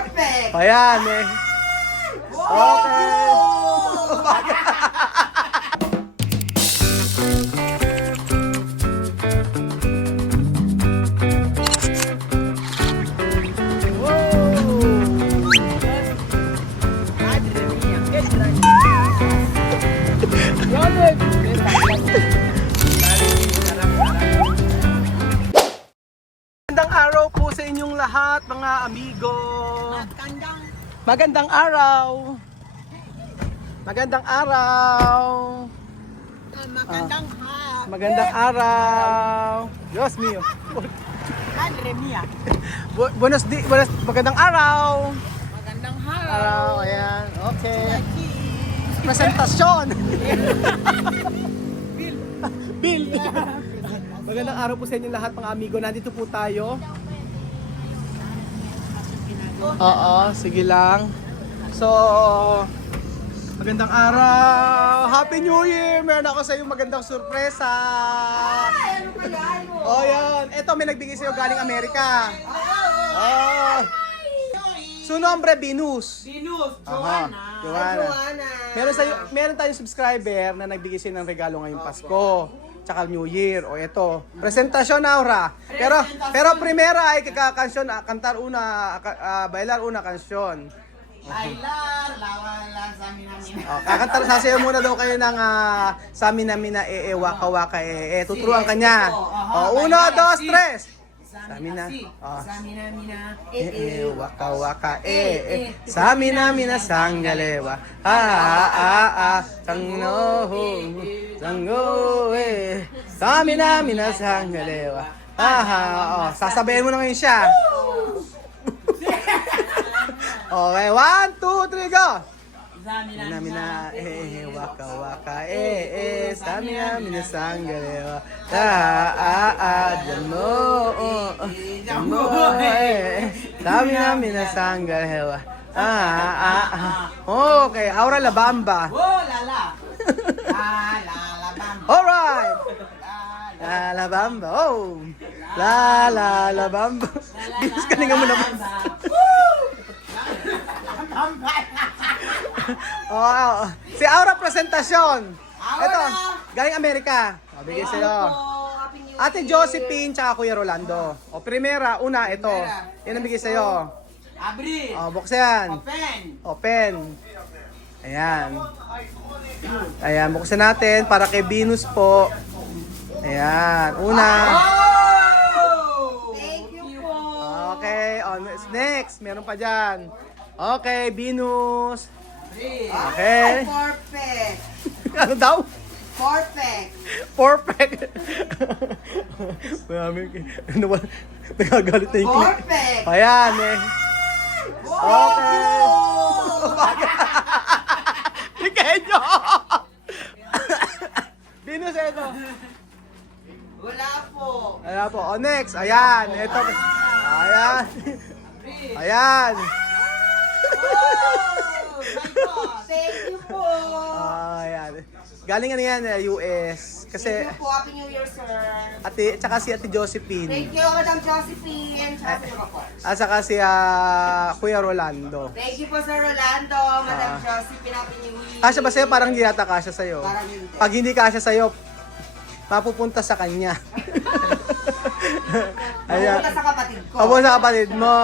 Perfect! Ayan eh. Okay. Magandang araw po sa inyong lahat, mga amigo. Magandang araw. Magandang araw. Magandang araw. Dios mío. Madre mía. Magandang araw. Magandang Araw, ayan. Okay. Presentasyon. Bill. Magandang araw po sa inyo lahat, mga amigo. Nandito po tayo. Oo, sige lang. So, magandang araw. Happy New Year! Meron ako sa iyo magandang sorpresa. Ano kaya mo? Oh, yan. Ito, may nagbigay sa iyo galing Amerika. Oh. Su nombre, Venus. Venus, Aha, Joanna. Meron tayong subscriber na nagbigay sa'yo ng regalo ngayong Pasko. Tsaka New Year. O ito, presentasyon Aura. Pero primera ay kakansyon, cantar una, bailar una kansyon. Bailar, la samina. Kakantar sasayaw muna daw kayo ng Samina Mina waka waka tuturuan ka niya. O, 1, 2, 3. Samina. Samina mina. Waka waka Samina Mina sanggalewa. Sangno Samina Mina sanggalewa. Sasabayin mo na ngayon siya. Okay, 1, 2, 3, go! Samina mina waka waka Samina Mina sanggalewa. Jamo Samina Mina sanggalewa. Okay, Aura Labamba. Oh, lala. La bamba. Alright. La Bamba. Oh. La Bamba. Bilis ka nga mo naman. Oh, si Aura presentasyon. Ito, galing Amerika. O, bigay sa'yo. Ate Josephine tsaka Kuya Rolando. O, primera, una, ito. Yan ang bigay sa'yo. Abri. O, buksan. Open. Open. Ayan. Ayan, buksan natin para kay Venus po. Ayan, una. Oh! Thank you po. Okay, next. Meron pa dyan. Okay, Venus. Okay. Perfect. Ano daw? Perfect. Perfect. Marami. Ano ba? Nagagalit na yung clip. Perfect. Ayan eh. Okay. Pequeño. Venus, ito. Wala po. Ayan po. O, next. Ayan. Ito. Ayan. Ayan. Thank you po. Ayan. Galing ano yan, US. Kasi, Thank you po. Happy New Year, sir. tsaka si Ate Josephine. Thank you, Madam Josephine. Tsaka sino po? At saka si Kuya Rolando. Thank you po, Sir Rolando. Madam Josephine, Happy New Year. Kasya ba sa'yo? Parang hindi yata kasya sa'yo. Parang hindi. Pag hindi kasya sa'yo, mapupunta sa kanya. Ayan. Pupunta sa kapatid ko. Opo, sa kapatid mo.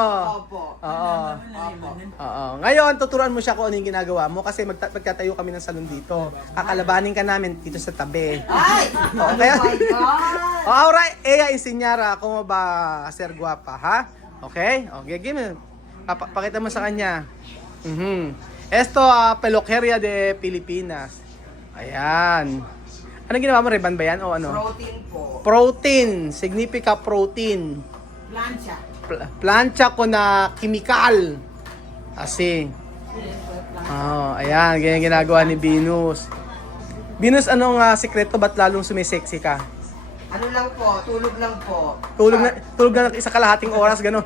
Opo. Oo. Opo. Oo. Ngayon, tuturuan mo siya kung ano yung ginagawa mo kasi magtatayo kami ng salon dito. Kakalabanin ka namin dito sa tabi. Ay! Oo, kaya... Oh my God! Ahora, ella enseñara cómo va a ser guapa, ha? Okay? Okay, give me. Pakita mo sa kanya. Esto, peluqueria de Pilipinas. Ayan. Ano ginawa mo? Ribbon ba yan o ano? Protein po. Protein. Significa protein. Plancha. Plancha ko na chemical. Asi. Oh, ayan. Ganyan ginagawa ni Venus. Venus, anong sikreto? Ba't lalong sumisexy ka? Ano lang po, tulog lang po. Tulog na isa kalahating oras, gano'n.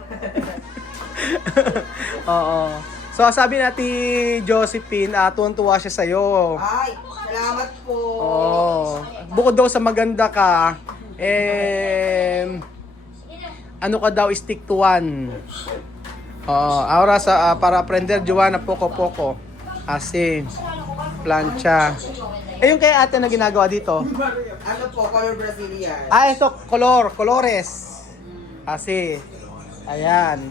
Oo. So, sabi natin Josephine, tuwan-tuwa siya sa'yo. Ay, salamat po. Oo. Bukod daw sa maganda ka, ano ka daw, stick to one. Ahora para aprender, Joanna, poco. Asi, plancha. Yung kay ate na ginagawa dito. Ano po, color Brazilian. Ito, colores. Asi. Ayan.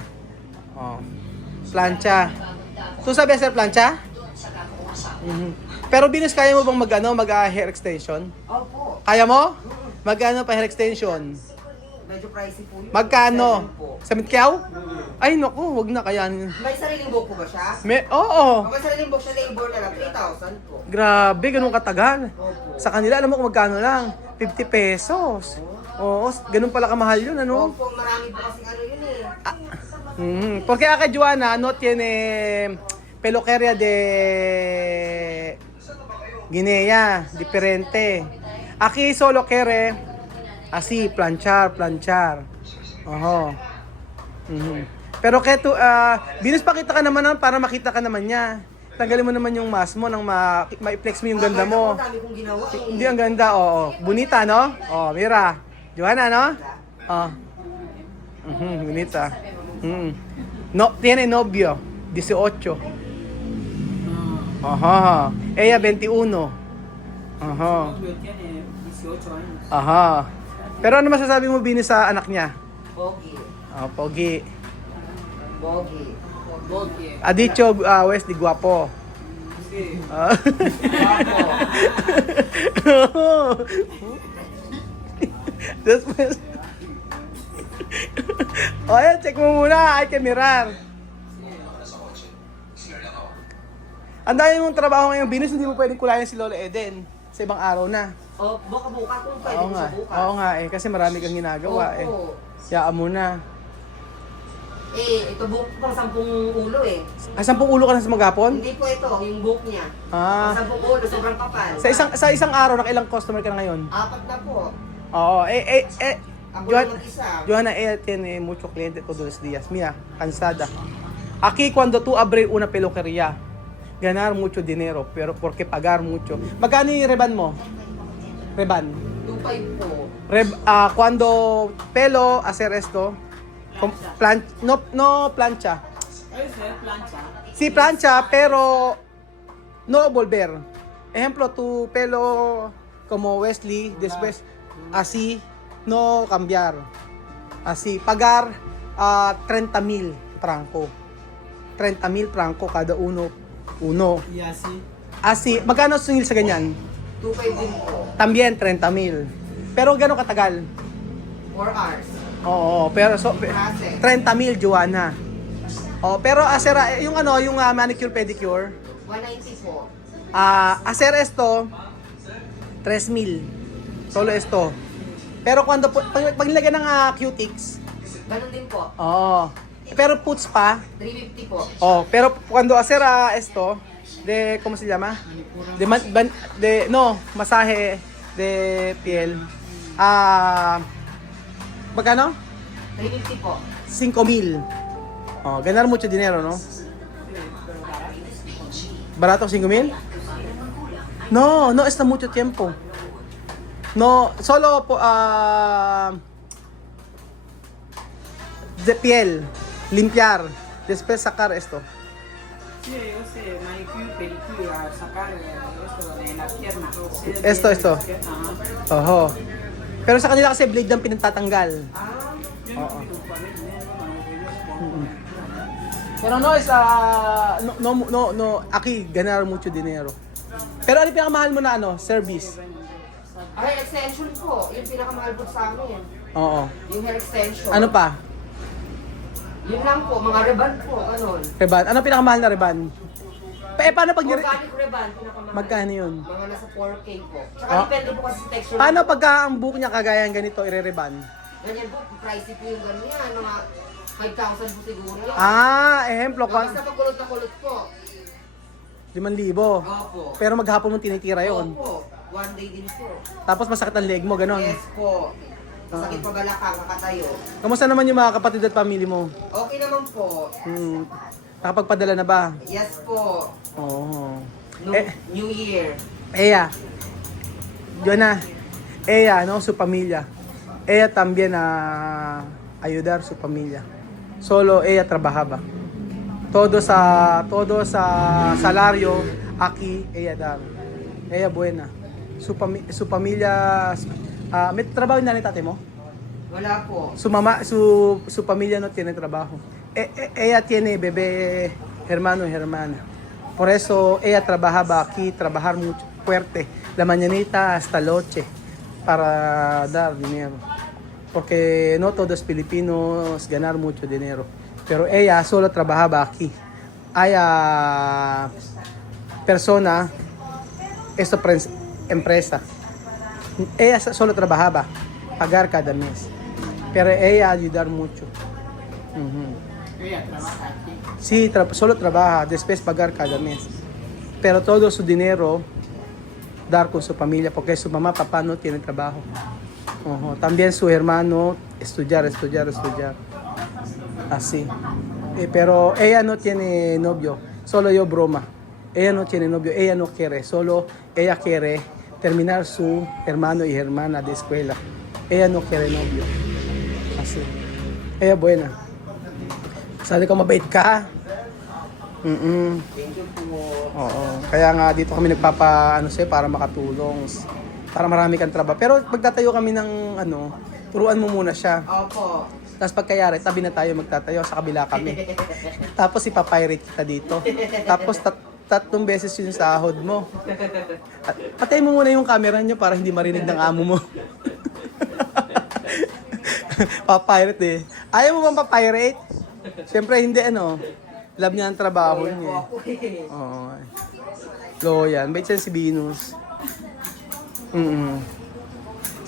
Plancha. Tu sabi hacer plancha? Pero Venus, kaya mo bang mag hair extension? Opo. Kaya mo? Magkano pa hair extension? Medyo pricey po yun. Magkano? 7 po. Sa Mitkiao? Ay, naku, wag na kayanin. May sariling book po ba siya? Oo. Kung may sariling book siya, labor na lang, 3,000 po. Grabe, ganun katagal. Opo. Sa kanila, alam mo kung magkano lang? 50 pesos. Oo, ganun pala kamahal yun, ano? Opo, marami po kasing ano yun eh. Porque acá, Joanna, no tiene peluqueria de Guinea, diferente. Aquí solo quiere así, planchar. Oho. Pero kaya Venus, pakita ka naman para makita ka naman niya. Tanggalin mo naman yung mask mo nang ma-flex mo yung ganda mo. Ang dami kong ginawa eh. Hindi ang ganda, oo. Bonita, no? Mira. Joanna, no? Bonita. No, tiene novio. 18. Ajá. Ella 21. Ajá. Tiene 18 años. Aha. Pero ano masasabi mo, Bini, sa anak niya? Pogi. Pogi. Pogi. Bogie. Ha dicho, Wesley, guwapo. Sí. Después. Oye, check mo muna. Hay que mirar. Ang dami mong trabaho ngayong Venus, hindi mo pwedeng kulayan si Lola Eden sa ibang araw na. Baka bukas kung pwede Oo mo nga. siya bukas. Oo nga kasi marami kang ginagawa Opo. Yaan mo na. Ito book pang 10 ulo eh. 10 ulo ka na sa maghapon? Hindi po ito, yung book niya. Ah. 10 ulo, sobrang kapal. Sa isang araw, nakailang customer ka na ngayon? 4 na po. Oo. Ako Johan- lang mag-isa. Johanna, ella tiene mucho cliente todos los días. Mira, cansada. Aquí cuando tú abres una peluquería, ganar mucho dinero, pero porque pagar mucho. Magkano yung reban mo? Reban. 2.5 po. Cuando pelo hacer esto, no plancha. Ese es plancha. Sí plancha, pero no volver. Ejemplo, tu pelo como Wesley, después así, no cambiar. Así, pagar 30,000 franco. 30,000 franco kada uno. Y así. Así, magkano sungil sa ganyan? 2.5 din po. También 30,000. Pero gano'ng katagal? 4 hours. Oo, pero 30,000, Joanna. Pero yung manicure pedicure, 190 po. hacer esto 3,000. Solo esto. Pero pag nilagyan ng cutics, Ganun din po. pero puts pa. 350 po. Pero cuando hacer esto de ¿cómo se llama? Masaje de piel. Magkano? 350 po. 5,000. Ganar mucho dinero, ¿no? ¿Barato 5,000? No está mucho tiempo. No, solo de piel, limpiar, después sacar esto. Sí, yo sé, manicure, pedicure, a sacar esto de la pierna. Sí, Esto. Ajá. Oho. Pero sa kanila kasi blade ang pinagtatanggal. Yo no pido para ver dinero, Pero no es no, aquí ganar mucho dinero. Pero ano pinakamahal mo na service? Hair extension po. Yung pinakamahal po sa amin. Oo. Yung hair extension. Ano pa? Yun lang po. Mga reban po. Ganun. Reban. Ano pinakamahal na reban? Paano pag Organic reban. Pinakamahal. magkano yun? Mga nasa 4K po. Tsaka Ah. depende po kasi sa texture. Paano pagka ang buhok niya kagaya ganito ire-reban? Ganyan po. Pricey po yung ganyan. Mga 5,000 po siguro yan. Ehemplo, Basta pag kulot na kulot po. 5,000. Opo. Pero maghapon mo tinitira yon. Opo. One day din po. Tapos masakit ang leg mo, ganon. Yes po. Masakit pa balakang kakatayo. Kamusta naman yung mga kapatid at pamilya mo? Okay naman po. Nakapagpadala na ba? Yes po. Oo. New Year. Ella. Joanna. Ella, no, su familia. Ella también ayudar su familia. Solo ella trabajaba. todo sa salario aquí ella dar. Ella buena. Su pamilya may trabaho na ni tate mo? Wala po. Su pamilya no tiene trabajo. Ella tiene bebé, hermano y hermana. Por eso ella trabajaba aquí, trabajar mucho fuerte, la mañanita hasta noche para dar dinero. Porque no todos Filipinos ganar mucho dinero. Pero ella solo trabajaba aquí. Hay persona, esta empresa. Ella solo trabajaba, pagar cada mes. Pero ella ayudar mucho. Ella trabaja aquí. Sí, solo trabaja, después pagar cada mes. Pero todo su dinero dar con su familia porque su mamá, papá no tienen trabajo. También su hermano estudiar. Así. Pero ella no tiene novio, solo yo broma. Ella no tiene novio, ella no quiere, solo ella quiere terminar su hermano y hermana de escuela. Ella no quiere novio. Así. Ella buena. Sabi ko mabait ka. Thank you po. Oo. Kaya nga dito kami para makatulong. Para marami kang trabaho. Pero pagtatayo kami ng turuan mo muna siya. Opo. Tapos pagkayari, tabi na tayo magtatayo, sa kabila kami. Tapos ipapirate kita dito. Tapos tatlong beses yung sahod mo. Patay mo muna yung camera nyo para hindi marinig ng amo mo. Papirate eh. Ayaw mo bang papirate? Siyempre hindi love niya ang trabaho niya. Oo. Loyan. Bait siya si Venus.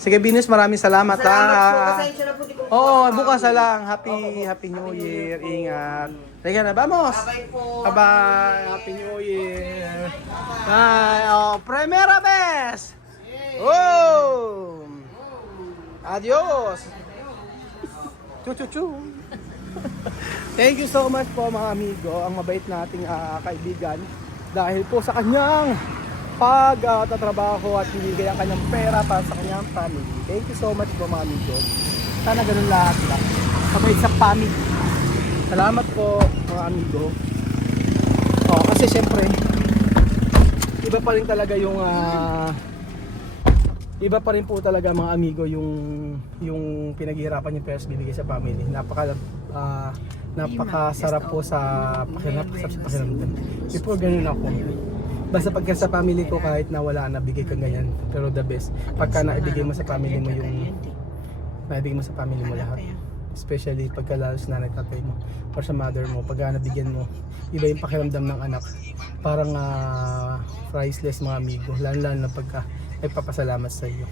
Sige Venus, maraming salamat. Salamat po. Pasensya na po. Di ko Oo, bukas na lang. Happy New Year. Ingat. Teka na, vamos. Bye po. Bye-bye. Happy New Year. Bye. Primera vez. Oh. Adios. Chu. Thank you so much po mga amigo. Ang mabait nating kaibigan. Dahil po sa kanyang pagtatrabaho at binigay ang kanyang pera para sa kanyang family. Thank you so much po mga amigo. Sana ganun lahat lang. Mabait sa family. Salamat po mga amigo. Kasi syempre iba pa rin talaga yung iba pa rin po talaga mga amigo yung pinaghihirapan yung pera binigay sa family. Napakasarap po sa pakiramdam. Before ganun ako. Basta pagka sa family ko kahit na wala nabigay ka ganyan. Pero the best pagka naibigay mo sa family mo naibigay mo sa family mo lahat. Especially pagka lalo sa nanay tatay mo or sa mother mo, pagka nabigyan mo, iba yung pakiramdam ng anak. Parang priceless mga amigo. Lalo na pagka nagpapasalamat sa iyo.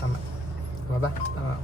Tama. Tama ba? Tama.